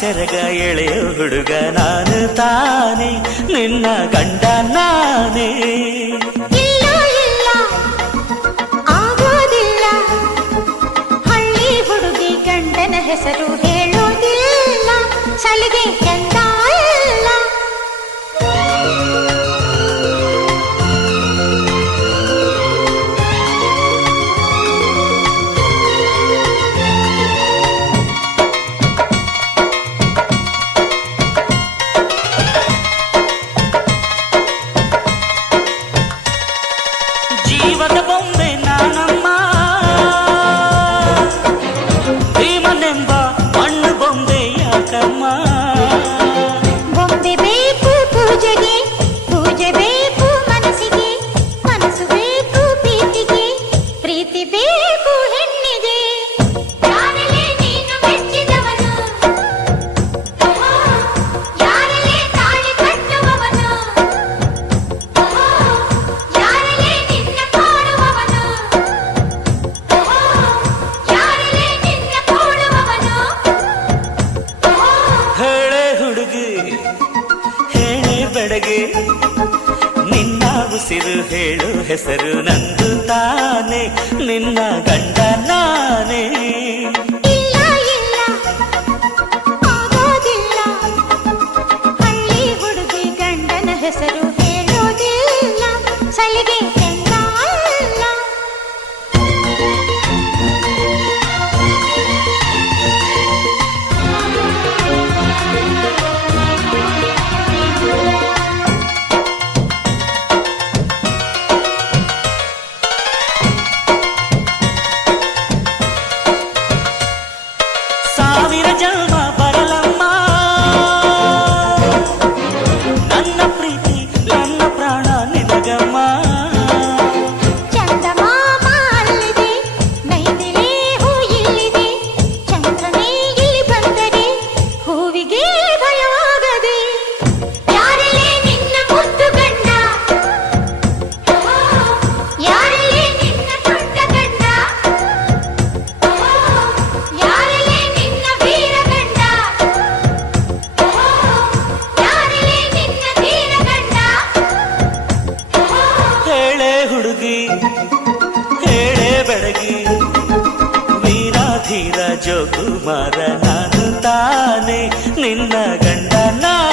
ಸೆರಗ ಎಳೆಯ ಹುಡುಗ ನಾನು ತಾನೆ ನಿನ್ನ ಗಂಡ ನಾನೇ. ಇಲ್ಲ ಇಲ್ಲ ಆಗೋದಿಲ್ಲ, ಹಳ್ಳಿ ಹುಡುಗಿ ಗಂಡನ ಹೆಸರು ಹೇಳೋದಿಲ್ಲ, ಸಲಿಗೆ ಚಂದ ಇಲ್ಲ. ಜೀವದ ಬೊಂಬೆ ನಾನಮ್ಮ, ಭೀಮನೆಂಬ ಮಣ್ಣು ಬೊಂಬೆ ಯಾಕಮ್ಮ. ಬೊಂಬೆ ಬೇಕು ಪೂಜೆಗೆ, ಪೂಜೆ ಬೇಕು ಮನಸ್ಸಿಗೆ, ಮನಸ್ಸು ಬೇಕು ಪ್ರೀತಿಗೆ, ಪ್ರೀತಿ ಬೇಕು ಹೆಣ್ಣಿಗೆ. ಯಾರಲ್ಲೇ ನೀನು ಮೆಚ್ಚಿದವನು, ಯಾರಲ್ಲೇ ತಾಳಿ ಕಟ್ಟುವವನು, ಯಾರಲ್ಲೇ ನಿನ್ನ ಕಾಡುವವನು, ಯಾರಲ್ಲೇ ನಿನ್ನ ಕೂಡುವವನು. ಹೇಳೆ ಹುಡುಗಿ ಹೇಳೆ ಬೆಡಗೆ, ನಿನ್ನ ಉಸಿರು ಹೇಳು ಹೆಸರು ನಂದು ತಾನೆ ನಿನ್ನ ಗಂಡ ನಾನೇ. ಇಲ್ಲ ಇಲ್ಲ ಆಗೋದಿಲ್ಲ, ಹಳ್ಳಿ ಹುಡುಗಿ ಗಂಡನ ಹೆಸರು ಹೇಳೋದಿಲ್ಲ, ಸಲಿಗೆ ಚಂದ ಇಲ್ಲ. ಸಾವಿರ ಜನ್ಮ ಬರಲಮ್ಮ, ನನ್ನ ಪ್ರೀತಿ ನನ್ನ ಪ್ರಾಣ ನಿನಗಮ್ಮ. ಚಂದಮಾಮ ಅಲ್ಲಿದೆ, ನೈದಿಲೆ ಹೂ ಇಲ್ಲಿದೆ, ಚಂದ್ರನೇ ಇಲ್ಲಿ ಬಂದರೆ ಹೂವಿಗೆ ಭಯವಾಗದೆ. ಯಾರಲ್ಲೇ ನಿನ್ನ ಮುದ್ದು ಗಂಡ, ಯಾರಲ್ಲೇ ನಿನ್ನ ದೊಡ್ಡ ಗಂಡ, ಯಾರಲ್ಲೇ ನಿನ್ನ ವೀರ ಗಂಡ, ಯಾರಲ್ಲೇ ನಿನ್ನ ಧೀರ ಗಂಡ. ಹೇಳೆ ಹುಡುಗಿ ಹೇಳೆ ಬೆಡಗಿ, ವೀರಾಧೀರ ಜೋಕುಮಾರ ನಾನು ತಾನೆ ನಿನ್ನ ಗಂಡ ನಾನೇ.